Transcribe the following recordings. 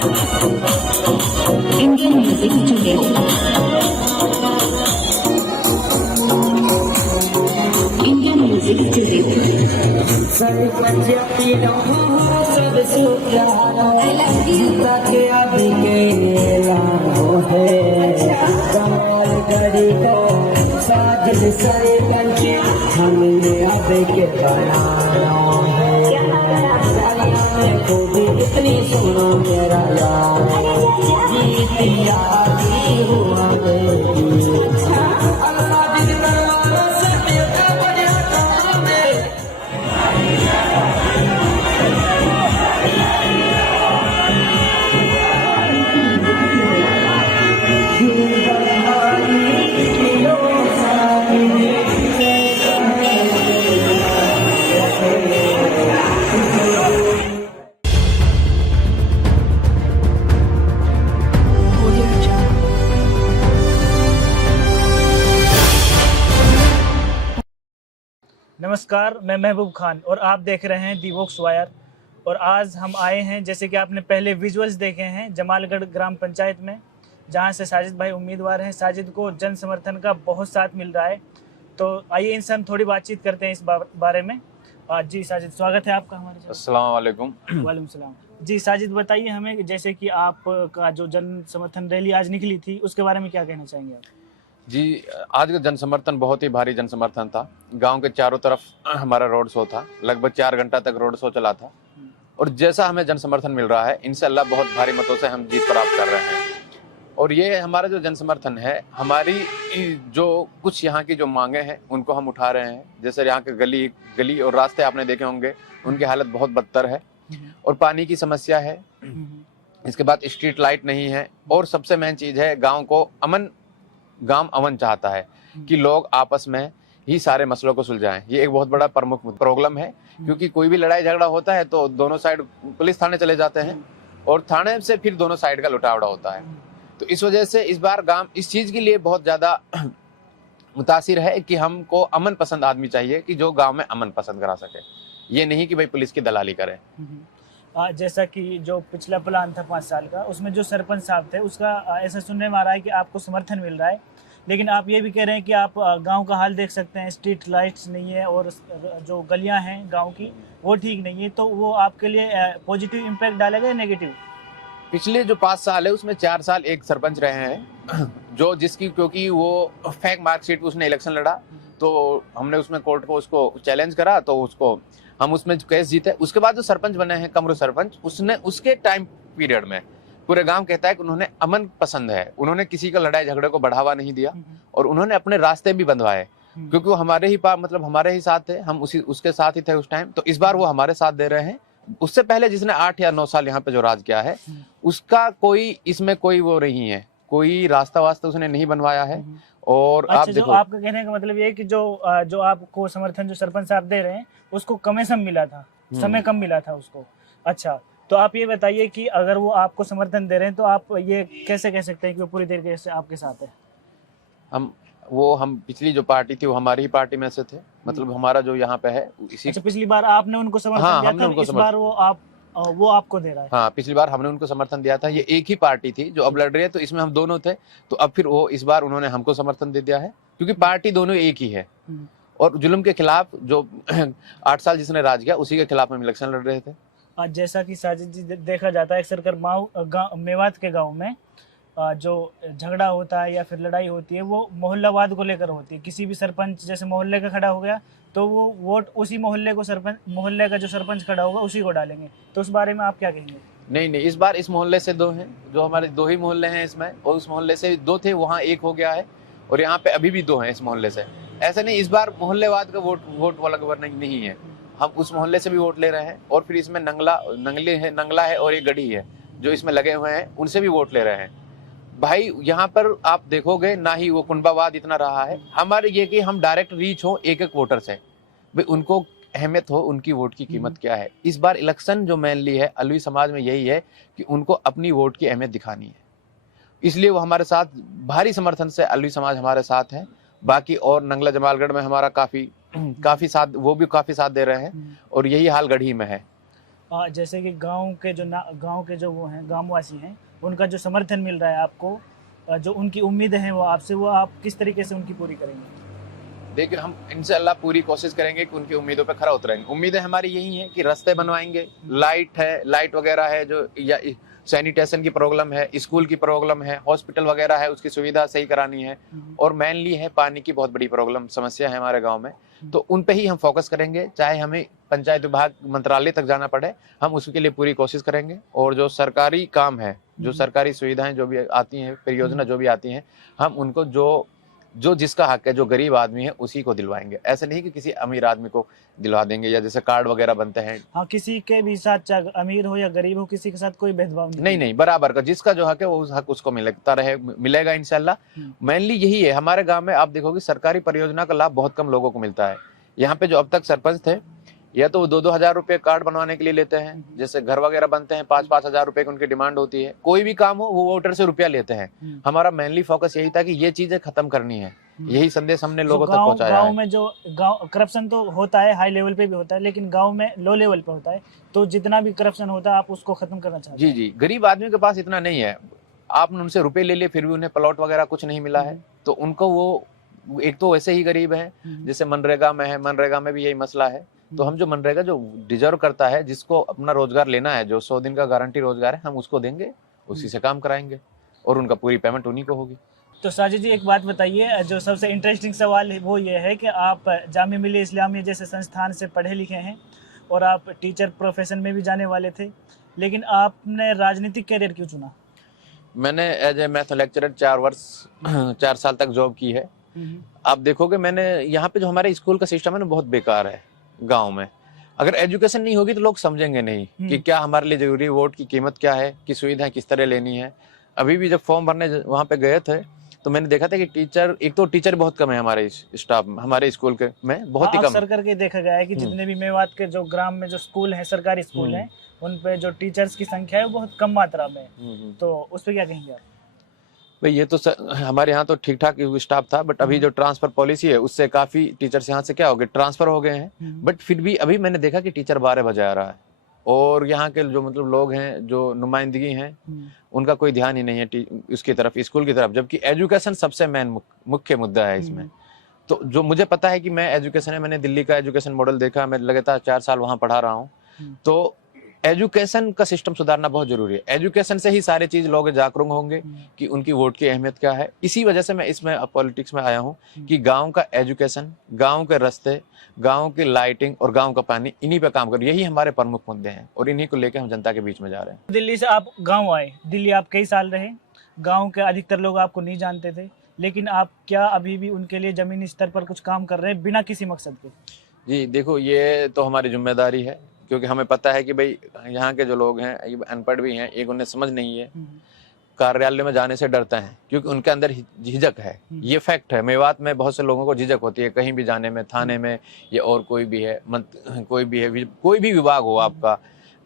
Indian Music Studio. Indian Music Studio. इतनी सुनो मेरा यार जीत यारी हुआ नमस्कार, मैं महबूब खान और आप देख रहे हैं दी वॉक्स वायर। और आज हम आए हैं, जैसे कि आपने पहले विजुअल्स देखे हैं, जमालगढ़ ग्राम पंचायत में, जहां से साजिद भाई उम्मीदवार हैं। साजिद को जन समर्थन का बहुत साथ मिल रहा है, तो आइए इनसे हम थोड़ी बातचीत करते हैं इस बारे में। जी साजिद, स्वागत है आपका हमारे साथ। अस्सलाम वालेकुम। वालेकुम सलाम। जी साजिद, बताइए हमें, जैसे कि आपका जो जन समर्थन रैली आज निकली थी, उसके बारे में क्या कहना चाहेंगे आप? जी, आज का जन समर्थन बहुत ही भारी जन समर्थन था। गांव के चारों तरफ हमारा रोड शो था, लगभग 4 घंटा तक रोड शो चला था। और जैसा हमें जन समर्थन मिल रहा है, इंशाअल्लाह बहुत भारी मतों से हम जीत प्राप्त कर रहे हैं। और ये हमारा जो जन समर्थन है, हमारी जो कुछ यहाँ की जो मांगे हैं उनको हम उठा रहे हैं। जैसे यहाँ के गली और रास्ते आपने देखे होंगे, उनकी हालत बहुत बदतर है और पानी की समस्या है। इसके बाद स्ट्रीट लाइट नहीं है और सबसे मेन चीज है, गांव अमन चाहता है कि लोग आपस में ही सारे मसलों को सुलझाएं। ये एक बहुत बड़ा प्रमुख प्रॉब्लम है, क्योंकि कोई भी लड़ाई झगड़ा होता है तो दोनों साइड पुलिस थाने चले जाते हैं और थाने से फिर दोनों साइड का लुटावड़ा होता है। तो इस वजह से इस बार गांव इस चीज के लिए बहुत ज्यादा मुतासिर है कि हमको अमन पसंद आदमी चाहिए, कि जो गांव में अमन पसंद करा सके। ये नहीं कि भाई पुलिस की दलाली करे। जैसा कि जो पिछला प्लान था 5 साल का, उसमें जो सरपंच साहब थे, उसका ऐसा सुनने में आ रहा है कि आपको समर्थन मिल रहा है, लेकिन आप ये भी कह रहे हैं कि आप गांव का हाल देख सकते हैं, स्ट्रीट लाइट्स नहीं है और जो गलियां हैं गांव की वो ठीक नहीं है। तो वो आपके लिए पॉजिटिव इम्पैक्ट डालेगा या नेगेटिव? पिछले जो 5 साल है उसमें 4 साल एक सरपंच रहे हैं जो जिसकी क्योंकि वो फेक मार्कशीट उसने इलेक्शन लड़ा, तो हमने उसमें कोर्ट को उसको चैलेंज करा, तो उसको हम उसमें केस जीते। उसके बाद जो सरपंच बने हैं कमरू सरपंच, उसने उसके टाइम पीरियड में पूरे गांव कहता है कि उन्होंने अमन पसंद है, उन्होंने किसी का लड़ाई झगड़े को बढ़ावा नहीं दिया और उन्होंने अपने रास्ते भी बंधवाए, क्योंकि वो हमारे ही साथ थे, हम उसके साथ ही थे उस टाइम। तो इस बार वो हमारे साथ दे रहे हैं। उससे पहले जिसने 8 या 9 साल यहाँ पे जो राज किया है, उसका इसमें कोई वो नहीं है, कोई रास्ता वास्ता उसने नहीं बनवाया है। और अच्छा, आप जो देखो, आपका कहने का मतलब ये है कि जो आपको समर्थन जो सरपंच साहब दे रहे हैं, उसको कमीशन मिला था, समय कम मिला था उसको। अच्छा, तो आप ये बताइए कि अगर वो आपको समर्थन दे रहे हैं, तो आप ये कैसे कह सकते हैं कि वो पूरी तरीके से आपके साथ है? हम पिछली जो पार्टी थी वो हमारी ही पार्टी में से थे, मतलब हमारा जो यहाँ पे है इसी। अच्छा, पिछली बार आपने उनको समर्थन दिया था, इस बार वो आपको दे रहा है? हाँ, पिछली बार हमने उनको समर्थन दिया था। ये एक ही पार्टी थी जो अब लड़ रही है, तो इसमें हम दोनों थे। तो अब फिर वो इस बार उन्होंने हमको समर्थन दे दिया है, क्योंकि पार्टी दोनों एक ही है। और जुल्म के खिलाफ जो 8 साल जिसने राज किया, उसी के खिलाफ हम इलेक्शन लड़ रहे थे। आज जैसा कि साजिद जी देखा जाता है अक्सर कर मेवात के गाँव में जो झगड़ा होता है या फिर लड़ाई होती है, वो मोहल्लावाद को लेकर होती है। किसी भी सरपंच जैसे मोहल्ले का खड़ा हो गया, तो वो वोट उसी मोहल्ले का जो सरपंच खड़ा होगा उसी को डालेंगे। तो उस बारे में आप क्या कहेंगे? नहीं, इस बार इस मोहल्ले से 2 हैं, जो हमारे 2 ही मोहल्ले हैं इसमें, और उस मोहल्ले से 2 थे, वहाँ 1 हो गया है, और यहाँ पे अभी भी 2 हैं इस मोहल्ले से। ऐसा नहीं, इस बार मोहल्लेवाद का वोट वाला खबर नहीं है। हम उस मोहल्ले से भी वोट ले रहे हैं, और फिर इसमें नंगला है और एक गढ़ी है जो इसमें लगे हुए हैं, उनसे भी वोट ले रहे हैं। भाई यहाँ पर आप देखोगे ना ही वो कुंबावाद इतना रहा है। हमारे ये कि हम डायरेक्ट रीच हो एक वोटर से, भाई उनको अहमियत हो उनकी वोट की कीमत क्या है। इस बार इलेक्शन जो मेनली है अलवी समाज में यही है कि उनको अपनी वोट की अहमियत दिखानी है, इसलिए वो हमारे साथ भारी समर्थन से अलवी समाज हमारे साथ है। बाकी और नंगला जमालगढ़ में हमारा काफी साथ, वो भी काफी साथ दे रहे हैं, और यही हाल गढ़ी में है। जैसे कि गांव के जो वो हैं गांववासी हैं, उनका जो समर्थन मिल रहा है आपको, जो उनकी उम्मीदें हैं वो आपसे, वो आप किस तरीके से उनकी पूरी करेंगे? देखिए, हम इंशाल्लाह पूरी कोशिश करेंगे कि उनकी उम्मीदों पे खरा उतरेंगे। उम्मीदें हमारी यही हैं कि रास्ते बनवाएंगे, लाइट वगैरह है जो, या सैनिटेशन की प्रॉब्लम है, स्कूल की प्रॉब्लम है, हॉस्पिटल वगैरह है, उसकी सुविधा सही करानी है, और मेनली है पानी की बहुत बड़ी प्रॉब्लम समस्या है हमारे गांव में। तो उन पे ही हम फोकस करेंगे, चाहे हमें पंचायत विभाग मंत्रालय तक जाना पड़े, हम उसके लिए पूरी कोशिश करेंगे। और जो सरकारी काम है, जो सरकारी सुविधाएं जो भी आती हैं, परियोजना जो भी आती हैं, हम उनको जो जिसका हक है, जो गरीब आदमी है उसी को दिलवाएंगे। ऐसे नहीं कि किसी अमीर आदमी को दिलवा देंगे, या जैसे कार्ड वगैरह बनते हैं। हाँ, किसी के भी साथ, चाहे अमीर हो या गरीब हो, किसी के साथ कोई भेदभाव नहीं, बराबर का जिसका जो हक है वो उस हक उसको मिलेगा इंशाल्लाह। मेनली यही है। हमारे गांव में आप देखोगे सरकारी परियोजना का लाभ बहुत कम लोगों को मिलता है। यहाँ पे जो अब तक सरपंच थे, या तो 2-2 हजार रुपए कार्ड बनवाने के लिए लेते हैं, जैसे घर वगैरह बनते हैं 5-5 हजार रुपए की उनकी डिमांड होती है। कोई भी काम हो वो वोटर से रुपया लेते हैं। हमारा मेनली फोकस यही था कि ये चीजें खत्म करनी है। यही संदेश हमने लोगों तक पहुंचाया है। गांव में जो करप्शन तो होता है, हाई लेवल पे भी होता है, लेकिन गांव में लो लेवल पे होता है। तो जितना भी करप्शन होता है आप उसको खत्म करना चाहते हैं? जी, गरीब आदमी के पास इतना नहीं है। आपने उनसे रुपए ले लिए, फिर भी उन्हें प्लॉट वगैरह कुछ नहीं मिला है, तो उनको वो एक तो वैसे ही गरीब है। जैसे मनरेगा में है, मनरेगा में भी यही मसला है। तो हम जो मनरेगा जो डिजर्व करता है, जिसको अपना रोजगार लेना है, जो 100 दिन का गारंटी रोजगार है, हम उसको देंगे, उसी से काम कराएंगे, और उनका पूरी पेमेंट उन्हीं को होगी। तो साजिद जी, एक बात बताइए, जो सबसे इंटरेस्टिंग सवाल है वो ये है कि आप जामिया मिल्लिया इस्लामिया जैसे संस्थान से पढ़े लिखे हैं, और आप टीचर प्रोफेशन में भी जाने वाले थे, लेकिन आपने राजनीतिक कैरियर क्यों चुना? मैंने एज ए मैथ लेक्चरर 4 साल तक जॉब की है। आप देखोगे, मैंने यहाँ पे जो हमारे स्कूल का सिस्टम है ना, बहुत बेकार है गांव में। अगर एजुकेशन नहीं होगी तो लोग समझेंगे नहीं कि क्या हमारे लिए जरूरी है, वोट की कीमत क्या है, कि सुविधाएं किस तरह लेनी है। अभी भी जब फॉर्म भरने वहाँ पे गए थे, तो मैंने देखा था कि टीचर बहुत कम है हमारे स्टाफ, हमारे स्कूल के में बहुत ही कम। अक्सर करके देखा गया है कि जितने भी मेवात के जो ग्राम में जो स्कूल हैं, सरकारी स्कूल हैं, उन पे जो टीचर्स की संख्या है वो बहुत कम मात्रा में। तो उस पे क्या कहेंगे आप? भाई, ये तो हमारे यहाँ तो ठीक ठाक स्टाफ था, बट अभी जो ट्रांसफर पॉलिसी है उससे काफी टीचर्स यहाँ से क्या हो गए, ट्रांसफर हो गए हैं। बट फिर भी अभी मैंने देखा कि टीचर 12 बजे आ रहा है, और यहाँ के जो मतलब लोग हैं, जो नुमाइंदगी हैं, उनका कोई ध्यान ही नहीं है उसकी तरफ, स्कूल की तरफ, जबकि एजुकेशन सबसे मुख्य मुद्दा है इसमें। तो जो मुझे पता है कि मैं एजुकेशन है, मैंने दिल्ली का एजुकेशन मॉडल देखा, मैं लगातार 4 साल वहाँ पढ़ा रहा हूँ। तो एजुकेशन का सिस्टम सुधारना बहुत जरूरी है। एजुकेशन से ही सारे चीज लोग जागरूक होंगे कि उनकी वोट की अहमियत क्या है। इसी वजह से मैं इसमें पॉलिटिक्स में आया हूँ कि गांव का एजुकेशन, गांव के रास्ते, गांव की लाइटिंग और गांव का पानी, इन्हीं पे काम करूँ। यही हमारे प्रमुख मुद्दे हैं, और इन्हीं को लेकर हम जनता के बीच में जा रहे हैं। दिल्ली से आप गाँव आए, दिल्ली आप कई साल रहे, गाँव के अधिकतर लोग आपको नहीं जानते थे, लेकिन आप क्या अभी भी उनके लिए जमीनी स्तर पर कुछ काम कर रहे हैं बिना किसी मकसद के? जी देखो, ये तो हमारी जिम्मेदारी है, क्योंकि हमें पता है कि भाई यहाँ के जो लोग हैं, ये अनपढ़ भी हैं, एक उन्हें समझ नहीं है, कार्यालय में जाने से डरते हैं क्योंकि उनके अंदर झिझक है। ये फैक्ट है। मेवात में बहुत से लोगों को झिझक होती है कहीं भी जाने में, थाने में, या और कोई भी है, कोई भी विभाग हो आपका,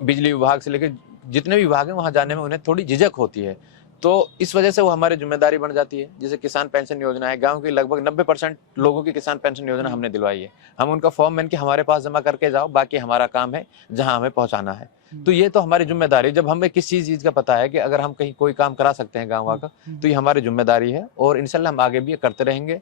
बिजली विभाग से लेकर जितने भी विभाग हैं, वहाँ जाने में उन्हें थोड़ी झिझक होती है। तो इस वजह से वो हमारी जिम्मेदारी बन जाती है। जैसे किसान पेंशन योजना है, गांव की लगभग 90% लोगों की किसान पेंशन योजना हमने दिलवाई है। हम उनका फॉर्म बन के हमारे पास जमा करके जाओ, बाकी हमारा काम है जहां हमें पहुंचाना है। तो ये तो हमारी जिम्मेदारी, जब हमें किसी चीज का पता है कि अगर हम कहीं कोई काम करा सकते हैं गाँव का, तो ये हमारी जिम्मेदारी है, और इंशाल्लाह हम आगे भी करते रहेंगे।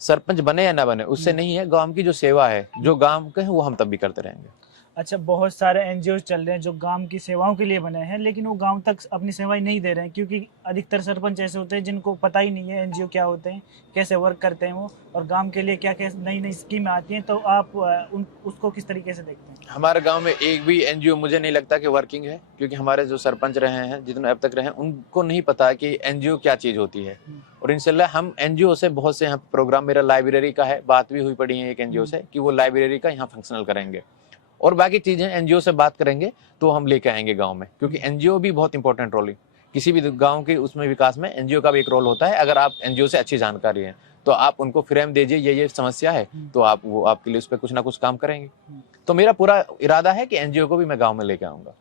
सरपंच बने या ना बने उससे नहीं है, गाँव की जो सेवा है, जो गाँव के है, वो हम तब भी करते रहेंगे। अच्छा, बहुत सारे एनजीओ चल रहे हैं जो गांव की सेवाओं के लिए बने हैं, लेकिन वो गांव तक अपनी सेवाएं नहीं दे रहे हैं, क्योंकि अधिकतर सरपंच ऐसे होते हैं जिनको पता ही नहीं है एनजीओ क्या होते हैं, कैसे वर्क करते हैं वो, और गांव के लिए क्या क्या नई नई स्कीमें आती हैं। तो आप उसको किस तरीके से देखते हैं? हमारे गांव में एक भी एनजीओ मुझे नहीं लगता कि वर्किंग है, क्योंकि हमारे जो सरपंच रहे हैं, जितने अब तक रहे हैं, उनको नहीं पता कि एनजीओ क्या चीज़ होती है। और इंशाल्लाह हम एनजीओ से बहुत से यहाँ प्रोग्राम, मेरा लाइब्रेरी का है, बात भी हुई पड़ी है एक एनजीओ से कि वो लाइब्रेरी का यहाँ फंक्शनल करेंगे, और बाकी चीजें एनजीओ से बात करेंगे तो हम लेके आएंगे गांव में, क्योंकि एनजीओ भी बहुत इंपॉर्टेंट रोल है किसी भी गांव के उसमें विकास में। एनजीओ का भी एक रोल होता है। अगर आप एनजीओ से अच्छी जानकारी है तो आप उनको फ्रेम दीजिए, ये समस्या है, तो वो आपके लिए उस पर कुछ ना कुछ काम करेंगे। तो मेरा पूरा इरादा है कि एनजीओ को भी मैं गाँव में लेके आऊंगा।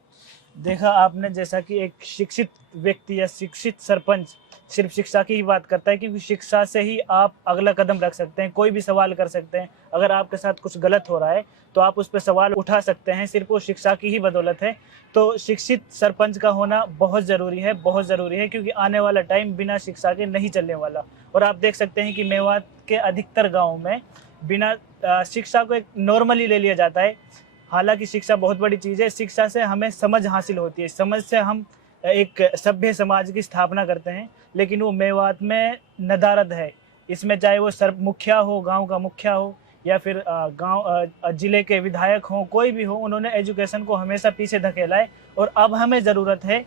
देखा आपने जैसा कि एक शिक्षित व्यक्ति या शिक्षित सरपंच सिर्फ शिक्षा की ही बात करता है, क्योंकि शिक्षा से ही आप अगला कदम रख सकते हैं, कोई भी सवाल कर सकते हैं। अगर आपके साथ कुछ गलत हो रहा है तो आप उस पर सवाल उठा सकते हैं, सिर्फ वो शिक्षा की ही बदौलत है। तो शिक्षित सरपंच का होना बहुत ज़रूरी है, बहुत ज़रूरी है, क्योंकि आने वाला टाइम बिना शिक्षा के नहीं चलने वाला। और आप देख सकते हैं कि मेवात के अधिकतर गाँव में बिना शिक्षा को एक नॉर्मली ले लिया जाता है। हालांकि शिक्षा बहुत बड़ी चीज़ है, शिक्षा से हमें समझ हासिल होती है, समझ से हम एक सभ्य समाज की स्थापना करते हैं। लेकिन वो मेवात में नदारद है इसमें, चाहे वो मुखिया हो, गांव का मुखिया हो, या फिर गांव जिले के विधायक हों, कोई भी हो, उन्होंने एजुकेशन को हमेशा पीछे धकेला है। और अब हमें ज़रूरत है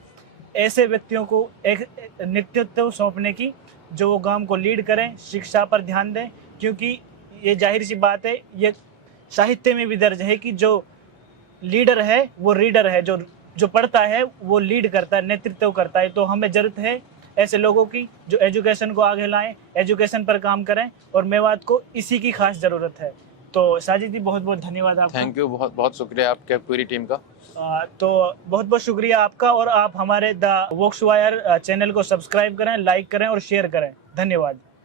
ऐसे व्यक्तियों को एक नेतृत्व सौंपने की, जो वो गांव को लीड करें, शिक्षा पर ध्यान दें। क्योंकि ये जाहिर सी बात है, ये साहित्य में भी दर्ज है कि जो लीडर है वो रीडर है, जो पढ़ता है वो लीड करता है, नेतृत्व करता है। तो हमें ज़रूरत है ऐसे लोगों की जो एजुकेशन को आगे लाएं, एजुकेशन पर काम करें, और मेवात को इसी की खास ज़रूरत है। तो साजिद जी, बहुत बहुत धन्यवाद आपका। थैंक यू, बहुत बहुत शुक्रिया आपके पूरी टीम का। तो बहुत बहुत शुक्रिया आपका, और आप हमारे द वोक्स वायर चैनल को सब्सक्राइब करें, लाइक करें और शेयर करें। धन्यवाद।